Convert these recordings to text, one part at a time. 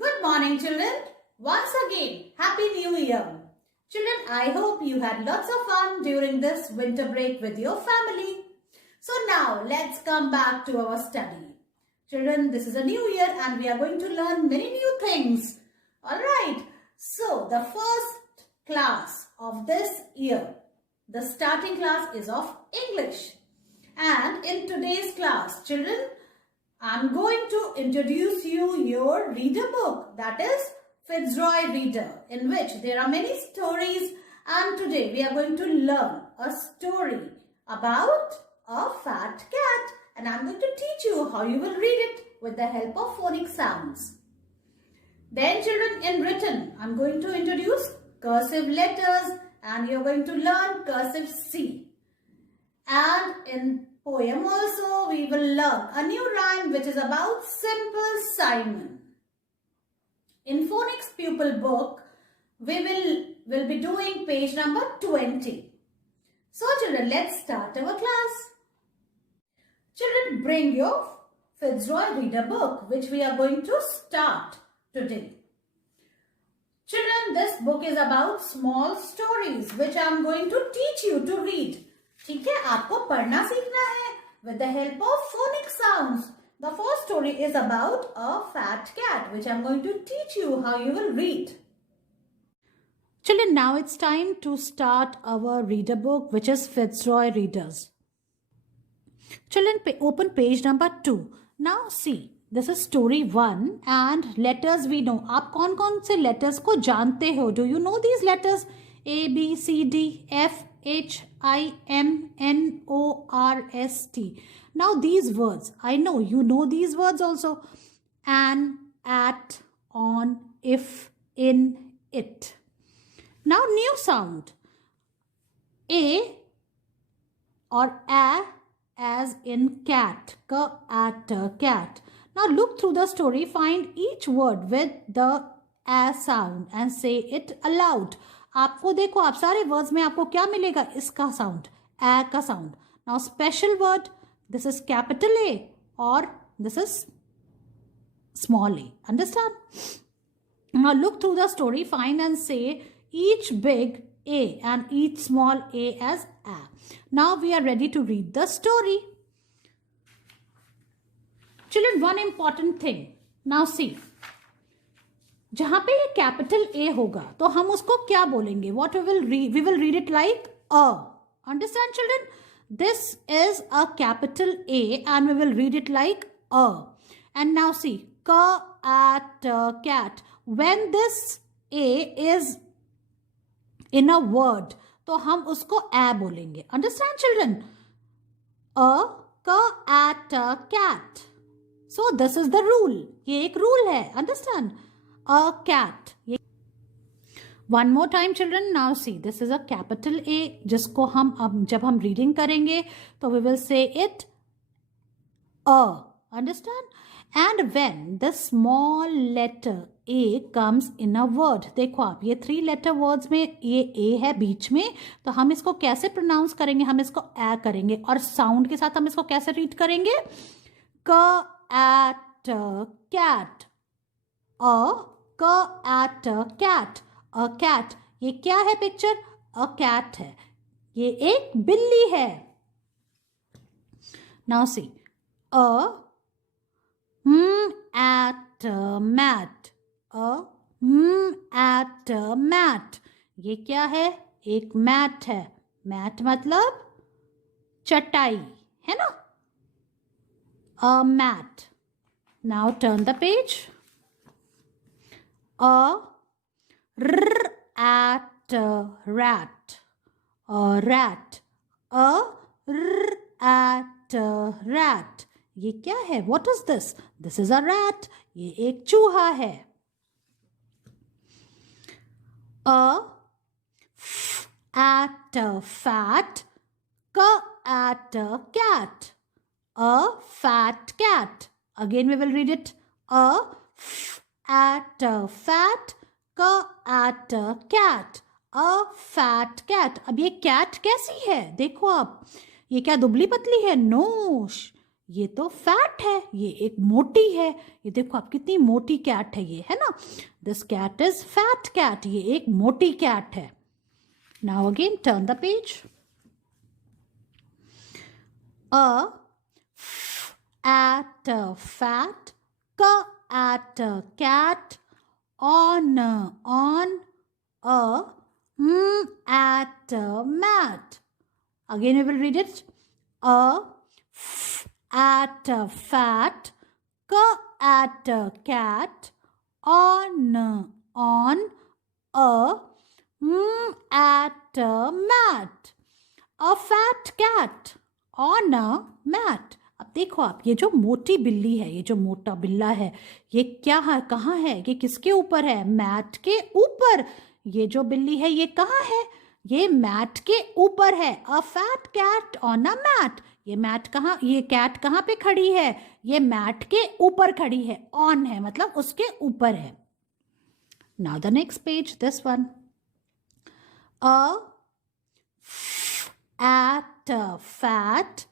Good morning, children. Once again, Happy New Year. Children, I hope you had lots of fun during this winter break with your family. So now, let's come back to our study. Children, this is a new year and we are going to learn many new things. Alright, so the first class of this year, the starting class is of English. And in today's class, children, I'm going to introduce you your reader book, that is Fitzroy Reader, in which there are many stories, and today we are going to learn a story about a fat cat, and I'm going to teach you how you will read it with the help of phonic sounds. Then children, in written, I'm going to introduce cursive letters and you're going to learn cursive C. And in poem also we will learn a new rhyme which is about Simple Simon. In phonics pupil book we will be doing page number 20. So children, let's start our class. Children, bring your Fitzroy Reader book which we are going to start today. Children, this book is about small stories which I am going to teach you to read. ठीक है, आपको पढ़ना सीखना है with the help of phonic sounds. The first story is about a fat cat which I am going to teach you how you will read. Children, now it's time to start our reader book which is Fitzroy Readers. Children, open page number 2. Now see, this is story 1 and letters we know. आप कौन-कौन से letters को जानते हो? Do you know these letters? A, B, C, D, F, H, I, M, N, O, R, S, T. Now these words, I know you know these words also. An, at, on, if, in, it. Now new sound. A or a as in cat. Ka, at, cat. Now look through the story, find each word with the a sound and say it aloud. आपको देखो, आप सारे words में आपको क्या मिलेगा? इसका sound, A का sound. Now special word, this is capital A और this is small A. Understand? Now look through the story, find and say each big A and each small A as A. Now we are ready to read the story. Children, one important thing. Now see, जहां पे ये capital A होगा तो हम उसको क्या बोलेंगे? What we will read it like a. Understand children? This is a capital A and we will read it like a. And now see, c at cat. When this A is in a word तो हम उसको A बोलेंगे. Understand children? A, c at cat. So this is the rule. ये एक rule है. Understand? A cat. One more time children. Now see, this is a capital A जिसको हम अब जब हम reading करेंगे तो we will say it a. Understand? And when the small letter A comes in a word, देखो आप ये 3 letter words में ये A है बीच में, तो हम इसको कैसे pronounce करेंगे? हम इसको A करेंगे और sound के साथ हम इसको कैसे read करेंगे? K at cat. A at cat. A cat. ये क्या है पिक्चर? A cat है. ये एक बिल्ली है. Now see. A at mat. A at mat. ये क्या है? एक मैट है. मैट मतलब चटाई है ना? A mat. Now turn the page. A at rat. A rat. A at rat. ये क्या है? What is this? This is a rat. ये एक चूहा है. A at fat. K at cat. A fat cat. Again we will read it. A at fat. K at cat. A fat cat. अब ये cat कैसी है? देखो आप, ये क्या दुबली पतली है? नो, ये तो फैट है, ये एक मोटी है. ये देखो आप कितनी मोटी कैट है ये, है ना. This cat is fat cat. ये एक मोटी कैट है. Now again turn the page. A at a fat, k at a cat, on a at a mat. Again we will read it. A at a fat, k at a cat, on a at a mat. A fat cat on a mat. अब देखो आप, ये जो मोटी बिल्ली है, ये जो मोटा बिल्ला है, ये क्या है, कहाँ है, ये किसके ऊपर है, मैट के ऊपर. ये जो बिल्ली है ये कहाँ है, ये मैट के ऊपर है. A fat cat on a mat. ये मैट कहाँ, ये कैट कहाँ पे खड़ी है, ये मैट के ऊपर खड़ी है. ऑन है मतलब उसके ऊपर है. Now the next page, this one. A at a fat,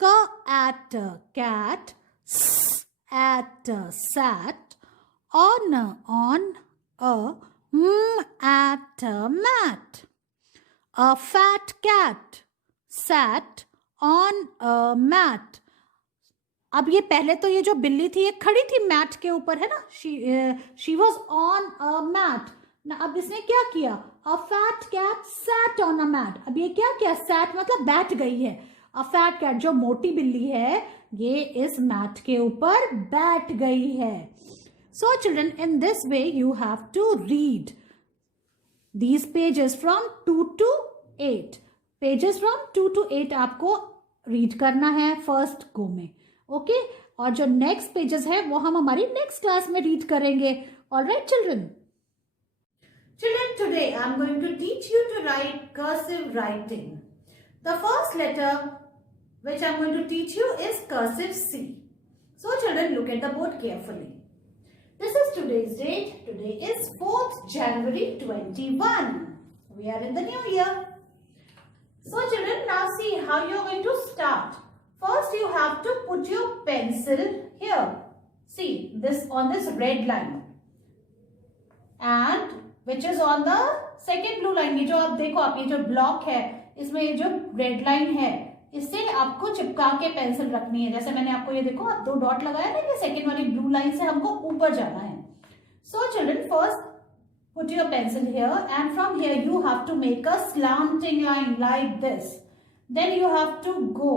k at a cat, s at a sat, on a at a mat. A fat cat sat on a mat. अब ये पहले तो ये जो बिल्ली थी ये खड़ी थी मैट के ऊपर, है ना. She was on a mat. अब इसने क्या किया, a fat cat sat on a mat. अब ये क्या किया, सैट मतलब बैठ गई है. अ फैट कैट जो मोटी बिल्ली है ये इस मैट के ऊपर बैठ गई है. So children, in this way you have to read these pages from 2 to 8. Pages from 2 to 8 आपको रीड करना है फर्स्ट गो में. ओके और जो नेक्स्ट पेजेस है वो हम हमारी नेक्स्ट क्लास में रीड करेंगे. Alright children. Children, today I am going to teach you to write cursive writing. The first letter which I am going to teach you is cursive C. So children, look at the board carefully. This is today's date. Today is 4th January 21. We are in the new year. So children, now see how you are going to start. First you have to put your pencil here. See this on this red line. And which is on the second blue line. ये जो आप देखो, आप ये जो block है इसमें ये जो रेड लाइन है इससे आपको चिपका के पेंसिल रखनी है. जैसे मैंने आपको ये देखो, आप 2 डॉट लगाया ना, ये सेकेंड वाली ब्लू लाइन से हमको ऊपर जाना है. So children, first put your pencil here and from here you have to make a slanting line like this. Then you have to go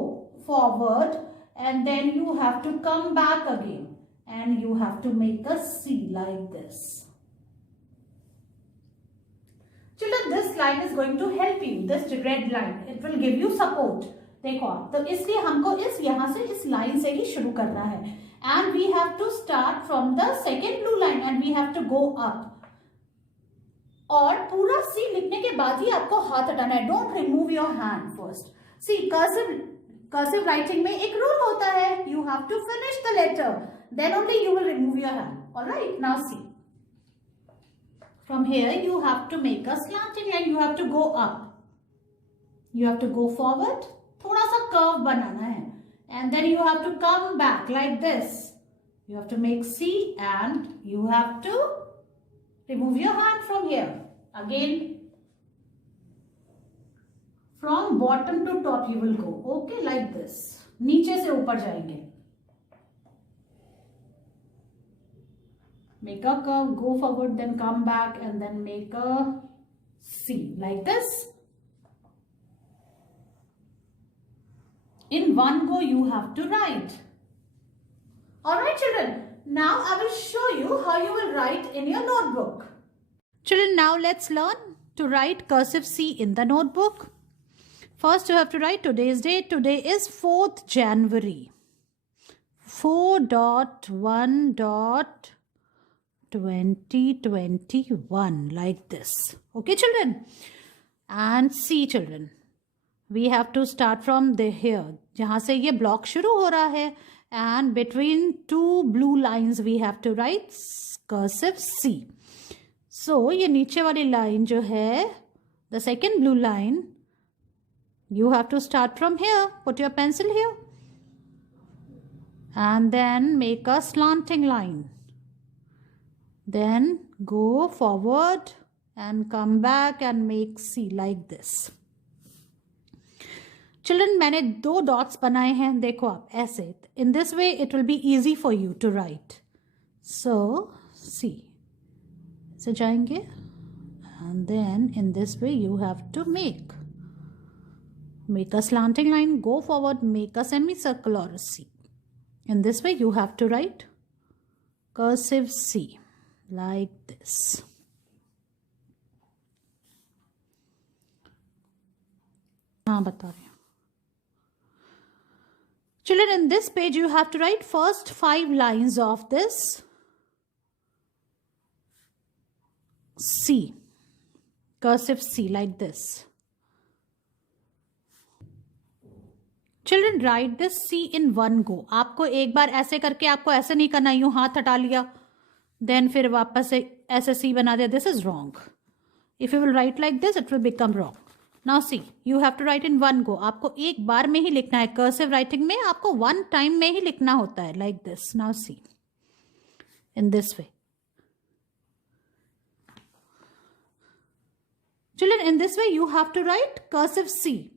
forward and then you have to come back again and you have to make a C like this. Children, this line is going to help you. This red line, it will give you support. देखो, तो इसलिए हमको यहाँ से इस line से ही शुरू करना है. And we have to start from the second blue line and we have to go up. और पूरा C लिखने के बाद ही आपको हाथ हटाना है. Don't remove your hand first. See, cursive writing में एक rule होता है. You have to finish the letter. Then only you will remove your hand. Alright, now see. From here you have to make a slanting line. You have to go up. You have to go forward. थोड़ा सा curve बनाना है. And then you have to come back like this. You have to make C and you have to remove your hand from here. Again, from bottom to top you will go. Okay, like this. नीचे से ऊपर जाएंगे. Make a curve, go forward, then come back and then make a C like this. In one go you have to write. Alright children, now I will show you how you will write in your notebook. Children, now let's learn to write cursive C in the notebook. First you have to write today's date. Today is 4th January. 4.1.2021 like this. Okay children, and see children, we have to start from the here जहाँ से ये block शुरू हो रहा है, and between 2 blue lines we have to write cursive C. So ये नीचे वाली line जो है, the second blue line, you have to start from here. Put your pencil here. and then make a slanting line. Then go forward and come back and make C like this. Children, मैंने 2 dots बनाए हैं, देखो आप ऐसे. In this way it will be easy for you to write. So C से जाएंगे and then in this way you have to make a slanting line, go forward, make a semicircle or a C. In this way you have to write cursive C like this. हाँ बता रही हूँ. Children, in this page you have to write first 5 lines of this C, cursive C like this. Children, write this C in one go. आपको एक बार ऐसे करके आपको ऐसे नहीं करना, यूं हाथ हटा लिया then फिर वापस से ऐसे C बना दिया. This is wrong. If you will write like this, it will become wrong. Now see, you have to write in one go. आपको एक बार में ही लिखना है. कर्सिव राइटिंग में आपको one time में ही लिखना होता है like this. Now see, in this way. Children, in this way you have to write cursive C.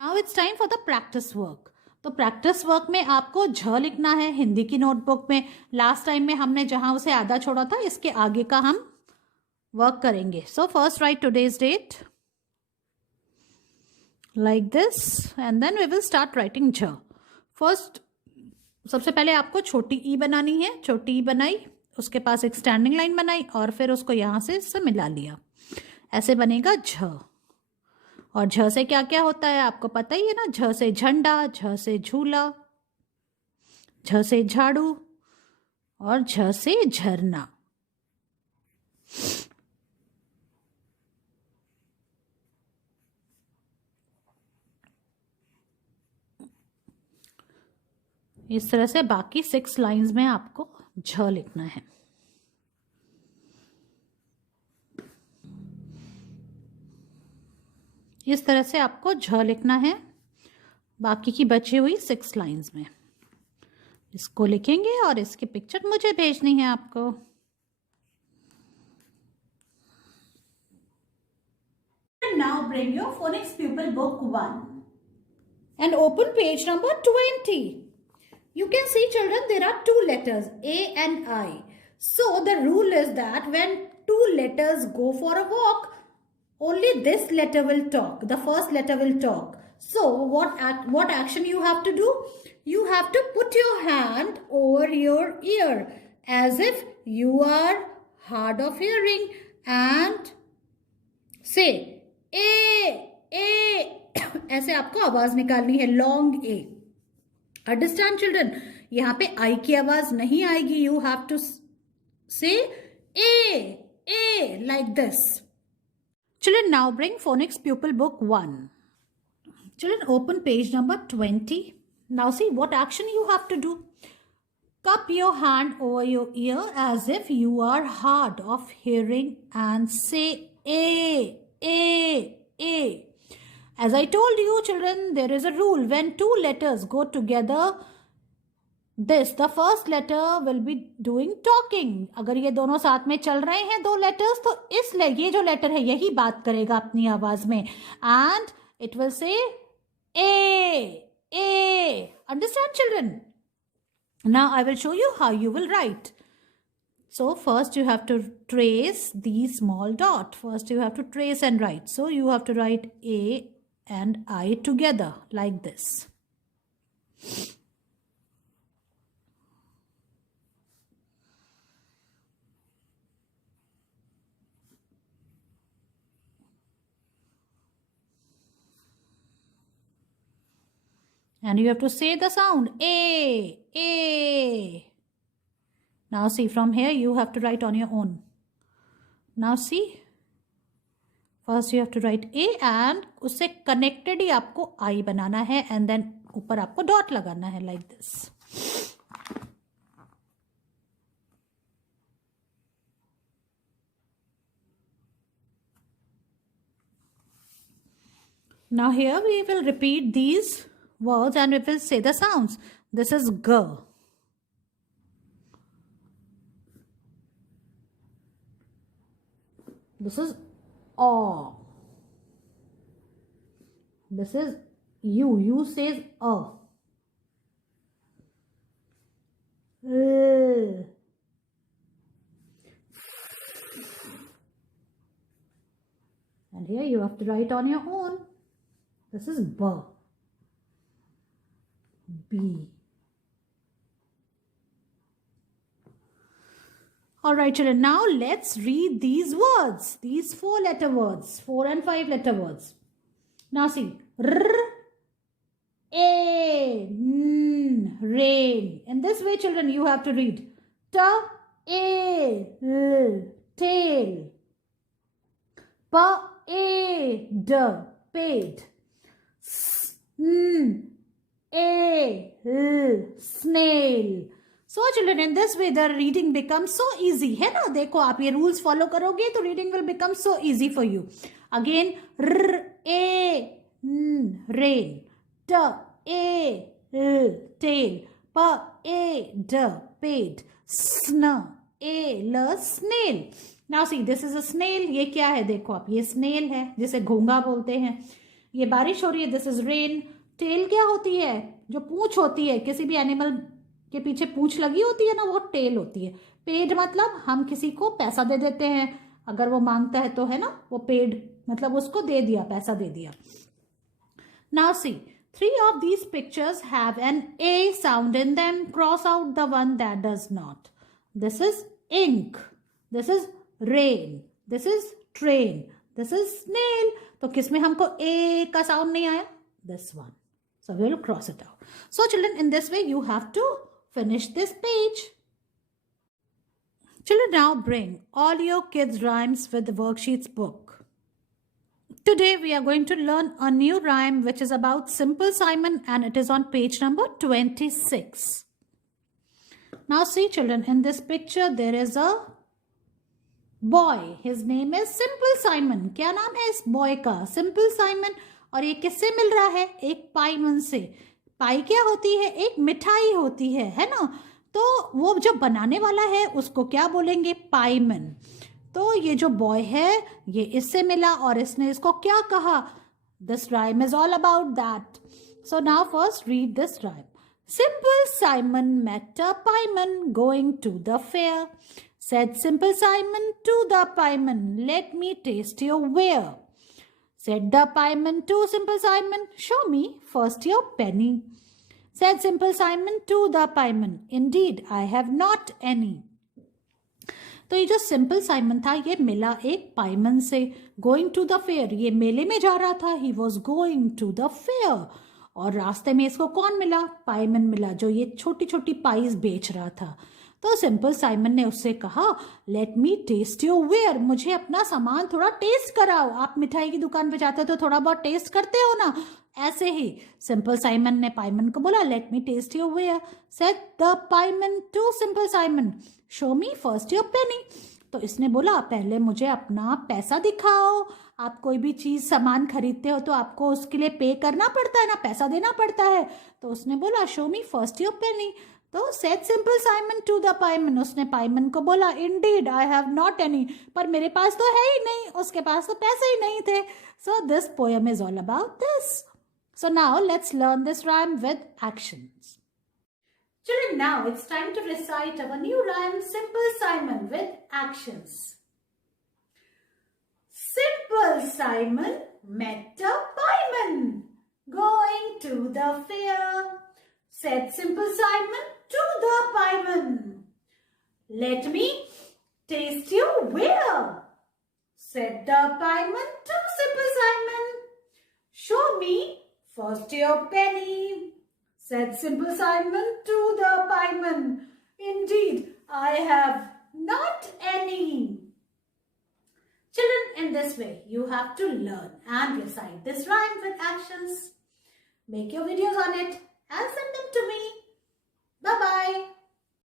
Now it's time for the practice work. तो प्रैक्टिस वर्क में आपको झ लिखना है हिंदी की नोटबुक में. लास्ट टाइम में हमने जहां उसे आधा छोड़ा था, इसके आगे का हम वर्क करेंगे. So first write today's date like this and then we will start writing झ. फर्स्ट सबसे पहले आपको छोटी ई बनानी है. छोटी ई बनाई, उसके पास एक स्टैंडिंग लाइन बनाई और फिर उसको यहाँ से इससे मिला लिया. ऐसे बनेगा झ. और झ से क्या क्या होता है आपको पता ही है ना. झ से झंडा, झ से झूला, झ से झाड़ू और झ से झरना. इस तरह से बाकी 6 लाइंस में आपको झ लिखना है. इस तरह से आपको झ लिखना है बाकी की बची हुई 6 लाइंस में. इसको लिखेंगे और इसकी पिक्चर मुझे भेजनी है आपको. Now bring your phonics pupil book 1 and open page number 20. You can see, children, there are 2 letters A and I. So the rule is that when 2 letters go for a walk, only this letter will talk. The first letter will talk. So what action you have to do? You have to put your hand over your ear as if you are hard of hearing and say A. ऐसे आपको आवाज निकालनी है, long A. Understand children? यहाँ पे आई की आवाज नहीं आएगी. You have to say A like this. Children, now bring phonics pupil book 1. Children, open page number 20. Now see what action you have to do. Cup your hand over your ear as if you are hard of hearing and say A. As I told you, children, there is a rule. When 2 letters go together, the first letter will be doing talking. अगर ये दोनों साथ में चल रहे हैं 2 letters, तो ये जो letter है यही बात करेगा अपनी आवाज में. And it will say A. Understand, children? Now I will show you how you will write. So first you have to trace the small dot. First you have to trace and write. So you have to write A and I together like this. And you have to say the sound A. Now see, from here you have to write on your own. Now see, first you have to write A and उससे connected ही आपको I बनाना है and then ऊपर आपको dot लगाना है like this. Now here we will repeat these words and we will say the sounds. This is G. This is O. This is U. U says A. And here you have to write on your own. This is B. B. Alright children, now let's read these words. These 4-letter words. 4 and 5-letter words. Now see. R, A, N, rain. In this way children you have to read. Ta, A, L, tail. Pa, A, D, paid. S, N, A, L, snail. So children, in this way the reading becomes so easy. है ना? देखो आप ये rules follow करोगे तो reading will become so easy for you. Again, R, A, N, rain. T, A, L, tail. P, A, D, paid. Sn, A, L, snail. Now see, this is a snail. ये क्या है देखो आप, ये snail है जिसे घोंगा बोलते हैं. ये बारिश हो रही है, this is rain. Tail क्या होती है? जो पूंछ होती है, किसी भी एनिमल के पीछे पूंछ लगी होती है ना, वो टेल होती है. पेड मतलब हम किसी को पैसा दे देते हैं, अगर वो मांगता है तो, है ना, वो पेड मतलब उसको दे दिया, पैसा दे दिया. Now see, 3 of these pictures have an A sound in them. Cross out the one that does not. This is ink. This is rain. This is train. This is snail. तो किसमें हमको A का sound नहीं आया? This one. So we will cross it out. So children, in this way you have to finish this page. Children, now bring all your kids' rhymes with the worksheets book. Today we are going to learn a new rhyme which is about Simple Simon, and it is on page number 26. Now see children, in this picture there is a boy. His name is Simple Simon. क्या नाम है इस boy का? Simple Simon. और ये किससे मिल रहा है? एक पाइमन से. पाई क्या होती है? एक मिठाई होती है ना? तो वो जो बनाने वाला है उसको क्या बोलेंगे? पाइमन. तो ये जो बॉय है ये इससे मिला और इसने इसको क्या कहा? This rhyme is all about that. So now first read this rhyme. Simple Simon met a pieman going to the fair. Said Simple Simon to the pieman, let me taste your ware. Said the pieman to Simple Simon, show me first your penny. Said Simple Simon to the pieman, indeed I have not any. तो ये जो simple Simon था ये मिला एक पाइमन से. Going to the fair, ये मेले में जा रहा था. He was going to the fair. और रास्ते में इसको कौन मिला? पाइमन मिला, जो ये छोटी छोटी पाइज बेच रहा था. तो सिंपल साइमन ने उससे कहा, let me taste your ware, मुझे अपना सामान थोड़ा टेस्ट कराओ. आप मिठाई की दुकान पे जाते हो तो थोड़ा बहुत टेस्ट करते हो ना, ऐसे ही सिंपल साइमन ने पाइमन को बोला, let me taste your ware. Said the pieman to simple Simon, show me first your penny. तो इसने बोला, पहले मुझे अपना पैसा दिखाओ. आप कोई भी चीज सामान खरीदते हो तो आपको उसके लिए पे करना पड़ता है ना, पैसा देना पड़ता है. तो उसने बोला, show me first your penny. तो said simple Simon to the pieman, उसने पाइमन को बोला, indeed I have not any, पर मेरे पास तो है ही नहीं, उसके पास तो पैसे ही नहीं थे. So this poem is all about this. So now let's learn this rhyme with actions. Children, now it's time to recite our new rhyme, Simple Simon, with actions. Simple Simon met a pieman going to the fair. Said Simple Simon to the pieman, let me taste your ware. Said the pieman to Simple Simon, show me first your penny. Said Simple Simon to the pieman, indeed I have not any. Children, in this way you have to learn and recite this rhyme with actions. Make your videos on it and send them to me. Bye-bye.